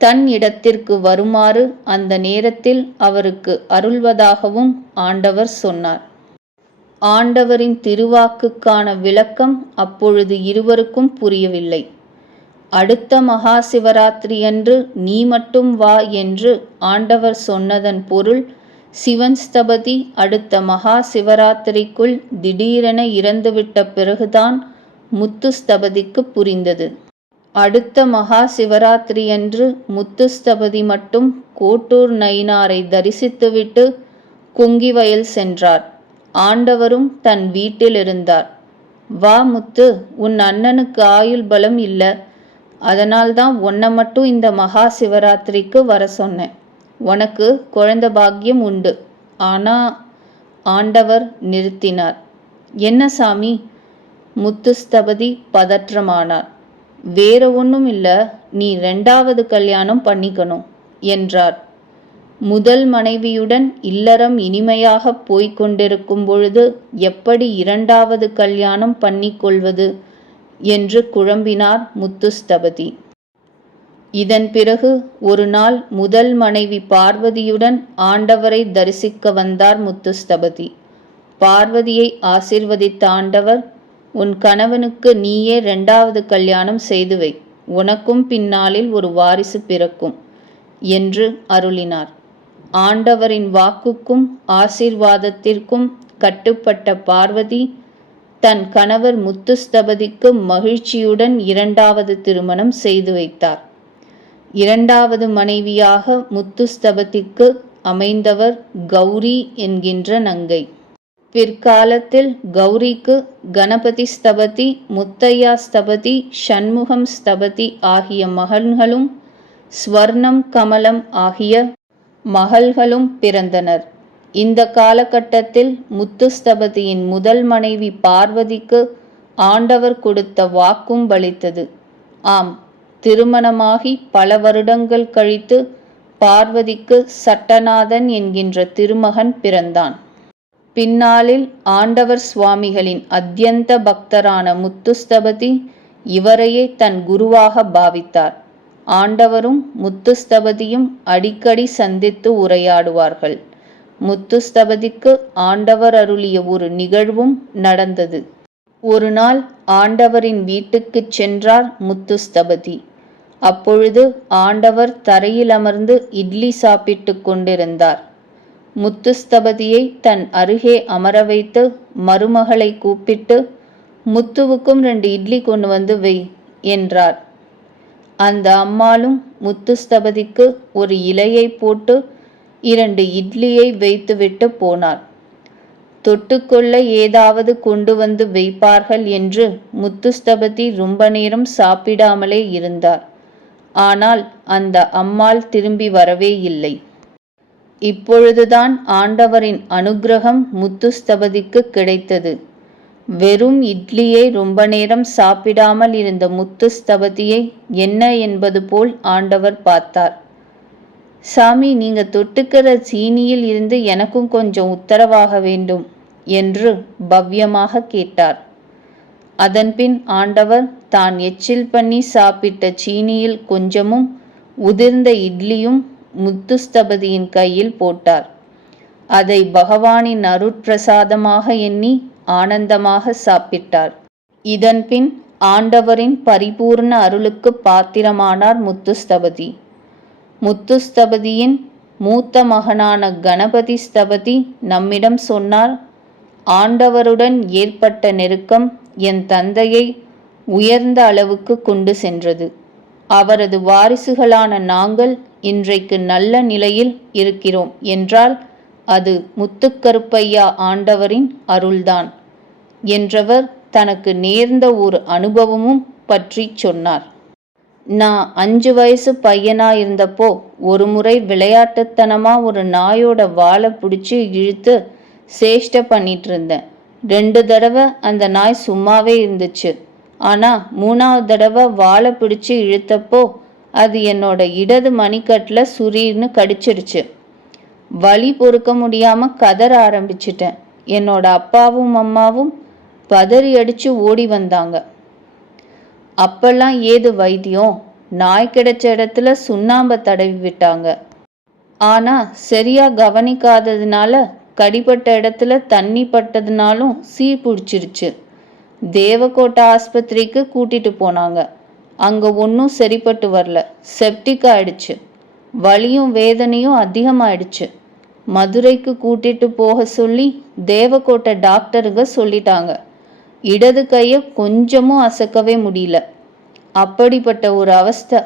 தன் இடத்திற்கு வருமாறு அந்த நேரத்தில் அவருக்கு அருள்வதாகவும் ஆண்டவர் சொன்னார். ஆண்டவரின் திருவாக்குக்கான விளக்கம் அப்பொழுது இருவருக்கும் புரியவில்லை. அடுத்த மகா சிவராத்திரியன்று நீ மட்டும் வா என்று ஆண்டவர் சொன்னதன் பொருள் சிவன் ஸ்தபதி அடுத்த மகா சிவராத்திரிக்குள் திடீரென இறந்துவிட்ட பிறகுதான் முத்துஸ்தபதிக்கு புரிந்தது. அடுத்த மகா சிவராத்திரியன்று முத்துஸ்தபதி மட்டும் கோட்டூர் நயினாரை தரிசித்துவிட்டு குங்கிவயல் சென்றார். ஆண்டவரும் தன் வீட்டில் இருந்தார். வா முத்து, உன் அண்ணனுக்கு ஆயுள் பலம் இல்ல, அதனால்தான் உன்னை மட்டும் இந்த மகா சிவராத்திரிக்கு வர சொன்னேன். உனக்கு குழந்த பாக்கியம் உண்டு. ஆனா ஆண்டவர் நிறுத்தினார். என்ன சாமி? முத்துஸ்தபதி பதற்றமானார். வேற ஒன்றும் இல்ல, நீ 2வது கல்யாணம் பண்ணிக்கணும் என்றார். முதல் மனைவியுடன் இல்லறம் இனிமையாக போய்க் கொண்டிருக்கும் பொழுது எப்படி 2வது கல்யாணம் பண்ணிக்கொள்வது என்று குழம்பினார் முத்துஸ்தபதி. இதன் பிறகு ஒரு நாள் முதல் மனைவி பார்வதியுடன் ஆண்டவரை தரிசிக்க வந்தார் முத்துஸ்தபதி. பார்வதியை ஆசீர்வதித்த ஆண்டவர், உன் கணவனுக்கு நீயே 2வது கல்யாணம் செய்து வை, உனக்கும் பின்னாளில் ஒரு வாரிசு பிறக்கும் என்று அருளினார். ஆண்டவரின் வாக்குக்கும் ஆசீர்வாதத்திற்கும் கட்டுப்பட்ட பார்வதி தன் கணவர் முத்துஸ்தபதிக்கு மகிழ்ச்சியுடன் 2வது திருமணம் செய்து வைத்தார். 2வது மனைவியாக முத்துஸ்தபதிக்கு அமைந்தவர் கௌரி என்கின்ற நங்கை. பிற்காலத்தில் கௌரிக்கு கணபதி ஸ்தபதி, முத்தையா ஸ்தபதி, சண்முகம் ஸ்தபதி ஆகிய மகன்களும் ஸ்வர்ணம் கமலம் ஆகிய மகள்களும் பிறந்தனர். இந்த காலகட்டத்தில் முத்துஸ்தபதியின் முதல் மனைவி பார்வதிக்கு ஆண்டவர் கொடுத்த வாக்கும் பலித்தது. ஆம், திருமணமாகி பல வருடங்கள் கழித்து பார்வதிக்கு சட்டநாதன் என்கின்ற திருமகன் பிறந்தான். பின்னாளில் ஆண்டவர் சுவாமிகளின் அத்யந்த பக்தரான முத்துஸ்தபதி இவரையே தன் குருவாக பாவித்தார். ஆண்டவரும் முத்துஸ்தபதியும் அடிக்கடி சந்தித்து உரையாடுவார்கள். முத்துஸ்தபதிக்கு ஆண்டவர் அருளிய ஒரு நிகழ்வும் நடந்தது. ஒரு நாள் ஆண்டவரின் வீட்டுக்குச் சென்றார் முத்துஸ்தபதி. அப்பொழுது ஆண்டவர் தரையில் அமர்ந்து இட்லி சாப்பிட்டு கொண்டிருந்தார். முத்துஸ்தபதியை தன் அருகே அமர வைத்து மருமகளை கூப்பிட்டு, முத்துவுக்கும் 2 இட்லி கொண்டு வந்து வை என்றார். அந்த அம்மாளும் முத்துஸ்தபதிக்கு ஒரு இலையை போட்டு 2 இட்லியை வைத்துவிட்டு போனார். தொட்டுக்கொள்ள ஏதாவது கொண்டு வந்து வைப்பார்கள் என்று முத்துஸ்தபதி ரொம்ப நேரம் சாப்பிடாமலே இருந்தார். ஆனால் அந்த அம்மாள் திரும்பி வரவே இல்லை. இப்பொழுதுதான் ஆண்டவரின் அனுக்கிரகம் முத்துஸ்தபதிக்கு கிடைத்தது. வெறும் இட்லியை ரொம்ப நேரம் சாப்பிடாமல் இருந்த முத்துஸ்தபதியை என்ன என்பது போல் ஆண்டவர் பார்த்தார். சாமி, நீங்க தொட்டுக்கிற சீனியில் இருந்து எனக்கும் கொஞ்சம் உத்தரவாக வேண்டும் என்று பவ்யமாக கேட்டார். அதன்பின் ஆண்டவர் தான் எச்சில் பண்ணி சாப்பிட்ட சீனியில் கொஞ்சமும் உதிர்ந்த இட்லியும் முத்துஸ்தபதியின் கையில் போட்டார். அதை பகவானின் அருட்பிரசாதமாக எண்ணி ஆனந்தமாக சாப்பிட்டார். இதன்பின் ஆண்டவரின் பரிபூர்ண அருளுக்கு பாத்திரமானார் முத்துஸ்தபதி. முத்துஸ்தபதியின் மூத்த மகனான கணபதி ஸ்தபதி நம்மிடம் சொன்னார், ஆண்டவருடன் ஏற்பட்ட நெருக்கம் என் தந்தையை உயர்ந்த அளவுக்கு கொண்டு சென்றது. அவரது வாரிசுகளான நாங்கள் இன்றைக்கு நல்ல நிலையில் இருக்கிறோம் என்றால் அது முத்துக்கருப்பையா ஆண்டவரின் அருள்தான் என்றவர் தனக்கு நேர்ந்த ஒரு அனுபவமும் பற்றி சொன்னார். நான் 5 வயசு பையனா இருந்தப்போ ஒரு முறை விளையாட்டுத்தனமா ஒரு நாயோட வாலை பிடிச்சி இழுத்து சேஷ்டை பண்ணிட்டு இருந்தேன். 2 தடவை அந்த நாய் சும்மாவே இருந்துச்சு. ஆனா 3வது தடவை வாலை பிடிச்சி இழுத்தப்போ அது என்னோட இடது மணிக்கட்டில் சுரீர்னு கடிச்சிடுச்சு. வலி பொறுக்க முடியாம கதற ஆரம்பிச்சிட்டேன். என்னோட அப்பாவும் அம்மாவும் பதறி அடிச்சு ஓடி வந்தாங்க. அப்பெல்லாம் ஏது வைத்தியம், நாய் கிடைச்ச இடத்துல சுண்ணாம்பை தடவி விட்டாங்க. ஆனா சரியா கவனிக்காததுனால கடிப்பட்ட இடத்துல தண்ணி பட்டதுனாலும் பிடிச்சிருச்சு. தேவக்கோட்டை ஆஸ்பத்திரிக்கு கூட்டிட்டு போனாங்க. அங்க ஒன்றும் சரிப்பட்டு வரல. செப்டிக் ஆயிடுச்சு. வலியும் வேதனையும் அதிகமாயிடுச்சு. மதுரைக்கு கூட்டிட்டு போக சொல்லி தேவக்கோட்டை டாக்டருங்க சொல்லிட்டாங்க. இடது கையை கொஞ்சமும் அசைக்கவே முடியல. அப்படிப்பட்ட ஒரு அவஸ்தை.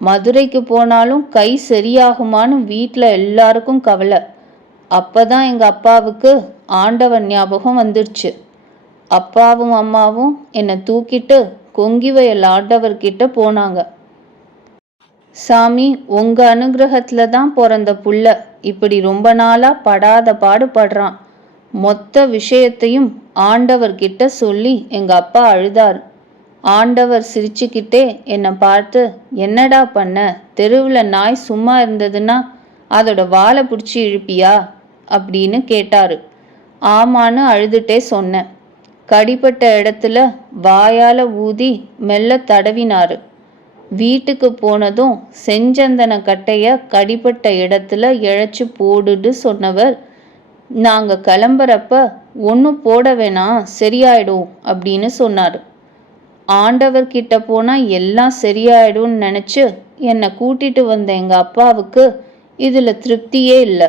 மதுரைக்கு போனாலும் கை சரியாகுமான்னு வீட்டில் எல்லாருக்கும் கவலை. அப்பதான் எங்கள் அப்பாவுக்கு ஆண்டவன் ஞாபகம் வந்துருச்சு. அப்பாவும் அம்மாவும் என்னை தூக்கிட்டு கொங்கிவயல் ஆண்டவர்கிட்ட போனாங்க. சாமி, உங்க அனுகிரகத்துல தான் பிறந்த புள்ள இப்படி ரொம்ப நாளா படாத பாடுபடுறான். மொத்த விஷயத்தையும் ஆண்டவர்கிட்ட சொல்லி எங்க அப்பா அழுதார். ஆண்டவர் சிரிச்சுக்கிட்டே என்னை பார்த்து, என்னடா பண்ண, தெருவில் நாய் சும்மா இருந்ததுன்னா அதோட வாழை பிடிச்சி இழுப்பியா அப்படின்னு கேட்டாரு. ஆமான்னு அழுதுட்டே சொன்னேன். கடிப்பட்ட இடத்துல வாயால ஊதி மெல்ல தடவினாரு. வீட்டுக்கு போனதும் செஞ்சந்தன கட்டைய கடிப்பட்ட இடத்துல இழைச்சி போடுன்னு சொன்னவர், நாங்க கிளம்புறப்ப ஒன்றும் போட வேணாம், சரியாயிடும் அப்படின்னு சொன்னார். ஆண்டவர்கிட்ட போனால் எல்லாம் சரியாயிடும்னு நினச்சி என்னை கூட்டிட்டு வந்த எங்கள் அப்பாவுக்கு இதில் திருப்தியே இல்லை.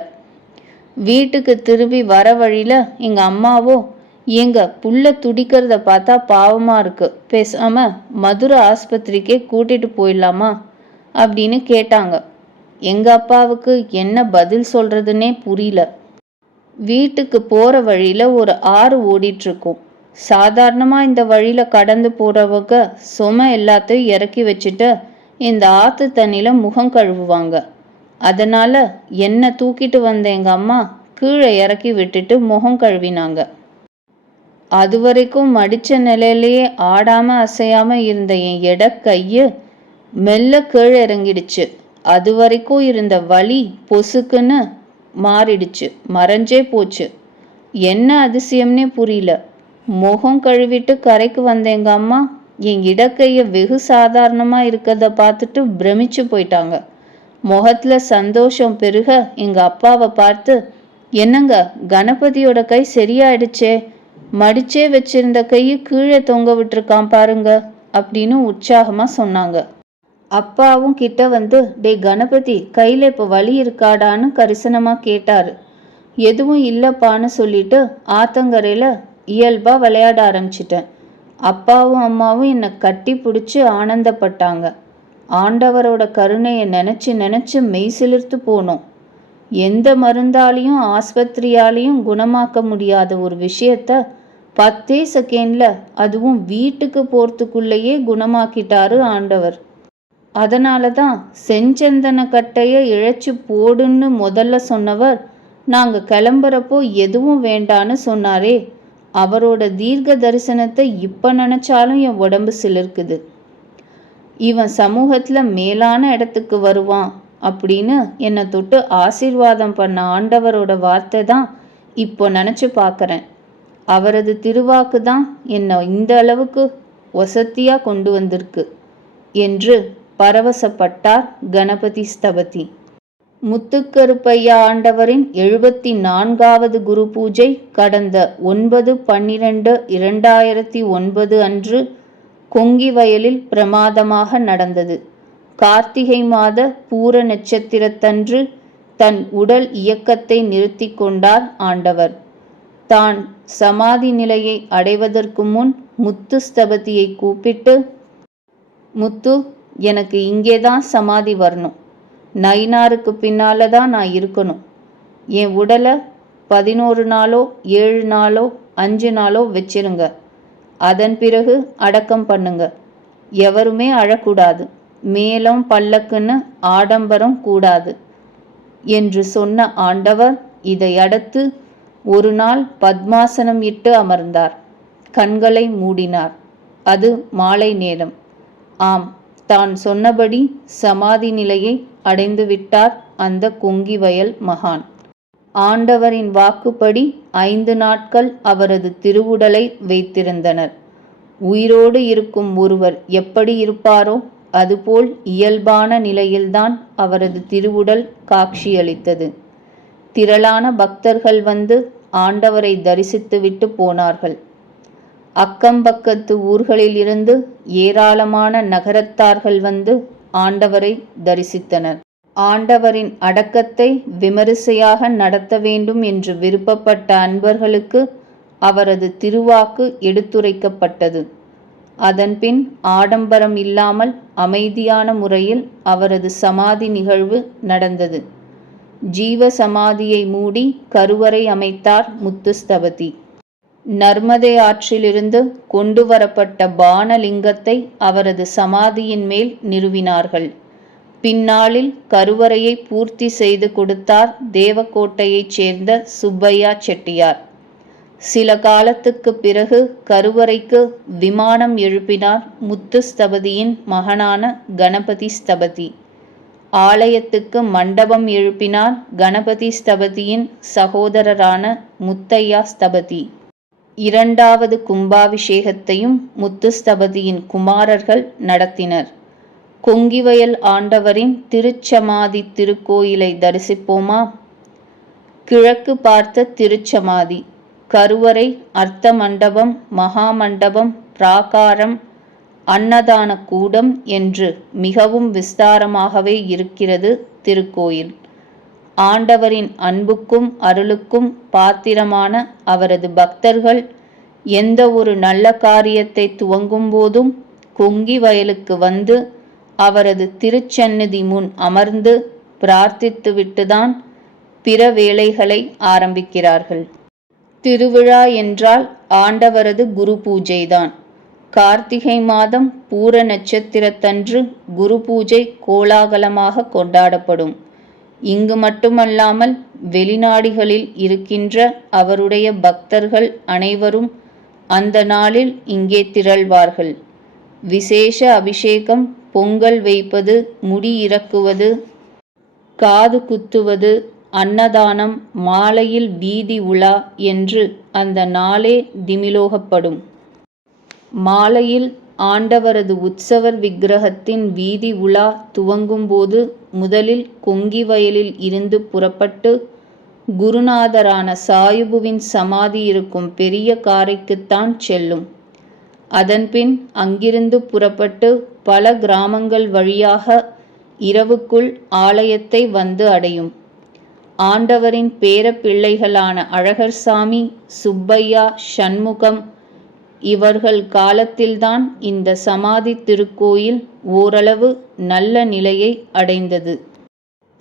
வீட்டுக்கு திரும்பி வர வழியில் எங்கள் அம்மாவோ, எங்க புள்ள துடிக்கிறத பார்த்தா பாவமாக இருக்கு, பேசாம மதுரை ஆஸ்பத்திரிக்கே கூட்டிட்டு போயிடலாமா அப்படின்னு கேட்டாங்க. எங்கள் அப்பாவுக்கு என்ன பதில் சொல்றதுன்னே புரியல. வீட்டுக்கு போகிற வழியில் ஒரு ஆறு ஓடிட்டுருக்கும். சாதாரணமாக இந்த வழியில் கடந்து போகிறவங்க சுமை எல்லாத்தையும் இறக்கி வச்சுட்டு இந்த ஆற்று தண்ணியில் முகம் கழுவுவாங்க. அதனால் என்னை தூக்கிட்டு வந்த எங்கள் அம்மா கீழே இறக்கி விட்டுட்டு முகம் கழுவினாங்க. அது வரைக்கும் மடித்த நிலையிலேயே ஆடாமல் அசையாமல் இருந்த என் கையை மெல்ல கீழே இறங்கிடுச்சு. அது வரைக்கும் இருந்த வலி பொசுக்குன்னு மாறிடுச்சு, மறைஞ்சே போச்சு. என்ன அதிசயம்னே புரியல. முகம் கழுவிட்டு கரைக்கு வந்த எங்கள் அம்மா என் இடக்கையை வெகு சாதாரணமாக இருக்கிறத பார்த்துட்டு பிரமிச்சு போயிட்டாங்க. முகத்தில் சந்தோஷம் பெருக எங்கள் அப்பாவை பார்த்து, என்னங்க, கணபதியோட கை சரியாயிடுச்சே, மடிச்சே வச்சிருந்த கையை கீழே தொங்க விட்டுருக்கான் பாருங்க அப்படின்னு உற்சாகமாக சொன்னாங்க. அப்பாவும் கிட்ட வந்து, டே கணபதி, கையில் இப்போ வலி இருக்காடான்னு கரிசனமாக கேட்டார். எதுவும் இல்லைப்பான்னு சொல்லிட்டு ஆத்தங்கரையில் இயல்பாக விளையாட ஆரம்பிச்சிட்டேன். அப்பாவும் அம்மாவும் என்னை கட்டி பிடிச்சி ஆனந்தப்பட்டாங்க. ஆண்டவரோட கருணையை நினச்சி நினச்சி மெய் சிலிர்த்து போனோம். எந்த மருந்தாலையும் ஆஸ்பத்திரியாலையும் குணமாக்க முடியாத ஒரு விஷயத்த 10 செகண்ட்ல, அதுவும் வீட்டுக்கு போகிறதுக்குள்ளேயே குணமாக்கிட்டாரு ஆண்டவர். அதனால தான் செஞ்சந்தன கட்டையை இழைச்சி போடுன்னு முதல்ல சொன்னவர் நாங்கள் கிளம்புறப்போ எதுவும் வேண்டான்னு சொன்னாரே, அவரோட தீர்க்க தரிசனத்தை இப்போ நினச்சாலும் என் உடம்பு சிலிர்க்குது. இவன் சமூகத்தில் மேலான இடத்துக்கு வருவான் அப்படின்னு என்னை தொட்டு ஆசீர்வாதம் பண்ண ஆண்டவரோட வார்த்தை தான் இப்போ நினச்சி பார்க்குறேன். அவரது திருவாக்கு தான் என்னை இந்த அளவுக்கு வசதியாக கொண்டு வந்திருக்கு என்று பரவசப்பட்டார் கணபதி ஸ்தபதி. முத்துக்கருப்பையா ஆண்டவரின் 74வது குரு பூஜை கடந்த 9/12/2009 அன்று கொங்கிவயலில் பிரமாதமாக நடந்தது. கார்த்திகை மாத பூர நட்சத்திரத்தன்று தன் உடல் இயக்கத்தை நிறுத்தி கொண்டார் ஆண்டவர். தான் சமாதி நிலையை அடைவதற்கு முன் முத்து ஸ்தபதியை கூப்பிட்டு, முத்து, எனக்கு இங்கே தான் சமாதி வரணும். நயினாருக்கு பின்னால தான் நான் இருக்கணும். என் உடலை 11 நாளோ 7 நாளோ 5 நாளோ வச்சிருங்க. அதன் பிறகு அடக்கம் பண்ணுங்க. எவருமே அழக்கூடாது. மேலும் பல்லக்குன்னு ஆடம்பரம் கூடாது என்று சொன்ன ஆண்டவர் இதை அடுத்து ஒரு நாள் பத்மாசனம் இட்டு அமர்ந்தார். கண்களை மூடினார். அது மாலை நேரம். ஆம், தான் சொன்னபடி சமாதி நிலையை அடைந்து விட்டார் அந்த கொங்கிவயல் மகான். ஆண்டவரின் வாக்குப்படி 5 நாட்கள் அவரது திருவுடலை வைத்திருந்தனர். உயிரோடு இருக்கும் ஒருவர் எப்படி இருப்பாரோ அதுபோல் இயல்பான நிலையில்தான் அவரது திருவுடல் காட்சியளித்தது. திரளான பக்தர்கள் வந்து ஆண்டவரை தரிசித்துவிட்டு போனார்கள். அக்கம்பக்கத்து ஊர்களில் இருந்து ஏராளமான நகரத்தார்கள் வந்து ஆண்டவரை தரிசித்தனர். ஆண்டவரின் அடக்கத்தை விமரிசையாக நடத்த வேண்டும் என்று விருப்பப்பட்ட அன்பர்களுக்கு அவரது திருவாக்கு எடுத்துரைக்கப்பட்டது. அதன்பின் ஆடம்பரம் இல்லாமல் அமைதியான முறையில் அவரது சமாதி நிகழ்வு நடந்தது. ஜீவ சமாதியை மூடி கருவறை அமைத்தார் முத்துஸ்தபதி. நர்மதை ஆற்றிலிருந்து கொண்டு வரப்பட்ட பானலிங்கத்தை அவரது சமாதியின் மேல் நிறுவினார்கள். பின்னாளில் கருவறையை பூர்த்தி செய்து கொடுத்தார் தேவக்கோட்டையைச் சேர்ந்த சுப்பையா செட்டியார். சில காலத்துக்கு பிறகு கருவறைக்கு விமானம் எழுப்பினார் முத்துஸ்தபதியின் மகனான கணபதி ஸ்தபதி. ஆலயத்துக்கு மண்டபம் எழுப்பினார் கணபதி ஸ்தபதியின் சகோதரரான முத்தையா ஸ்தபதி. இரண்டாவது கும்பாபிஷேகத்தையும் முத்துஸ்தபதியின் குமாரர்கள் நடத்தினர். கொங்கிவயல் ஆண்டவரின் திருச்சமாதி திருக்கோயிலை தரிசிப்போமா? கிழக்கு பார்த்த திருச்சமாதி, கருவறை, அர்த்த மண்டபம், மகாமண்டபம், பிராகாரம், அன்னதான கூடம் என்று மிகவும் விஸ்தாரமாகவே இருக்கிறது திருக்கோயில். ஆண்டவரின் அன்புக்கும் அருளுக்கும் பாத்திரமான அவரது பக்தர்கள் எந்த ஒரு நல்ல காரியத்தை துவங்கும் போதும் கொங்கி வயலுக்கு வந்து அவரது திருச்சந்நிதி முன் அமர்ந்து பிரார்த்தித்துவிட்டுதான் பிற வேலைகளை ஆரம்பிக்கிறார்கள். திருவிழா என்றால் ஆண்டவரது குரு பூஜைதான். கார்த்திகை மாதம் பூர நட்சத்திரத்தன்று குரு பூஜை கோலாகலமாக கொண்டாடப்படும். இங்கு மட்டுமல்லாமல் வெளிநாடுகளில் இருக்கின்ற அவருடைய பக்தர்கள் அனைவரும் அந்த நாளில் இங்கே திரள்வார்கள். விசேஷ அபிஷேகம், பொங்கல் வைப்பது, முடி இறக்குவது, காது குத்துவது, அன்னதானம், மாலையில் வீதி உலா என்று அந்த நாளே திமிலோகப்படும். மாலையில் ஆண்டவரது உற்சவர் விக்கிரகத்தின் வீதி உலா துவங்கும்போது முதலில் கொங்கி வயலில் இருந்து புறப்பட்டு குருநாதரான சாயுபுவின் சமாதி இருக்கும் பெரிய காரைக்குத்தான் செல்லும். அதன்பின் அங்கிருந்து புறப்பட்டு பல கிராமங்கள் வழியாக இரவுக்குள் ஆலயத்தை வந்து அடையும். ஆண்டவரின் பேர பிள்ளைகளான அழகர்சாமி, சுப்பையா, சண்முகம் இவர்கள் காலத்தில்தான் இந்த சமாதி திருக்கோயில் ஓரளவு நல்ல நிலையை அடைந்தது.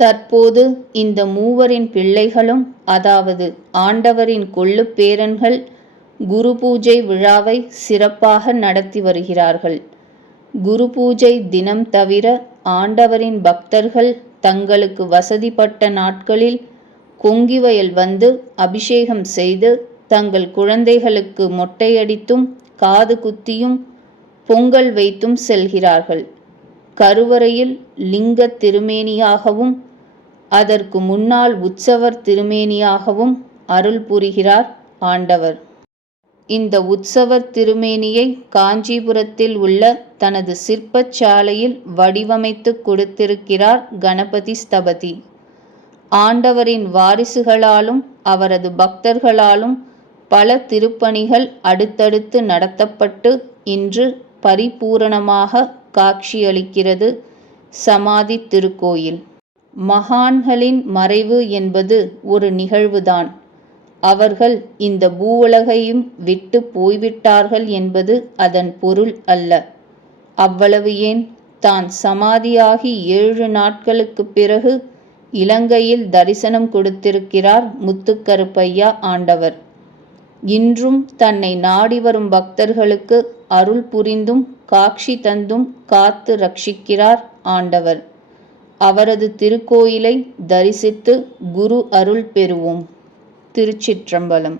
தற்போது இந்த மூவரின் பிள்ளைகளும், அதாவது ஆண்டவரின் கொள்ளு பேரன்கள், குரு பூஜை விழாவை சிறப்பாக நடத்தி வருகிறார்கள். குரு பூஜை தினம் தவிர ஆண்டவரின் பக்தர்கள் தங்களுக்கு வசதிப்பட்ட நாட்களில் கொங்கிவயல் வந்து அபிஷேகம் செய்து தங்கள் குழந்தைகளுக்கு மொட்டையடித்தும் காது குத்தியும் பொங்கல் வைத்தும் செல்கிறார்கள். கருவறையில் லிங்க திருமேனியாகவும் அதற்கு முன்னால் உற்சவர் திருமேனியாகவும் அருள் புரிகிறார் ஆண்டவர். இந்த உற்சவர் திருமேனியை காஞ்சிபுரத்தில் உள்ள தனது சிற்பச்சாலையில் வடிவமைத்து கொடுத்திருக்கிறார் கணபதி ஸ்தபதி. ஆண்டவரின் வாரிசுகளாலும் அவரது பக்தர்களாலும் பல திருப்பணிகள் அடுத்தடுத்து நடத்தப்பட்டு இன்று பரிபூரணமாக காட்சியளிக்கிறது சமாதி திருக்கோயில். மகான்களின் மறைவு என்பது ஒரு நிகழ்வுதான். அவர்கள் இந்த பூவுலகையும் விட்டு போய்விட்டார்கள் என்பது அதன் பொருள் அல்ல. அவ்வளவு ஏன், தான் சமாதியாகி 7 நாட்களுக்கு பிறகு இலங்கையில் தரிசனம் கொடுத்திருக்கிறார் முத்துக்கருப்பையா ஆண்டவர். இன்றும் தன்னை நாடி வரும் பக்தர்களுக்கு அருள் புரிந்தும் காட்சி தந்தும் காத்து ரட்சிக்கிறார் ஆண்டவர். அவரது திருக்கோயிலை தரிசித்து குரு அருள் பெறுவோம். திருச்சிற்றம்பலம்.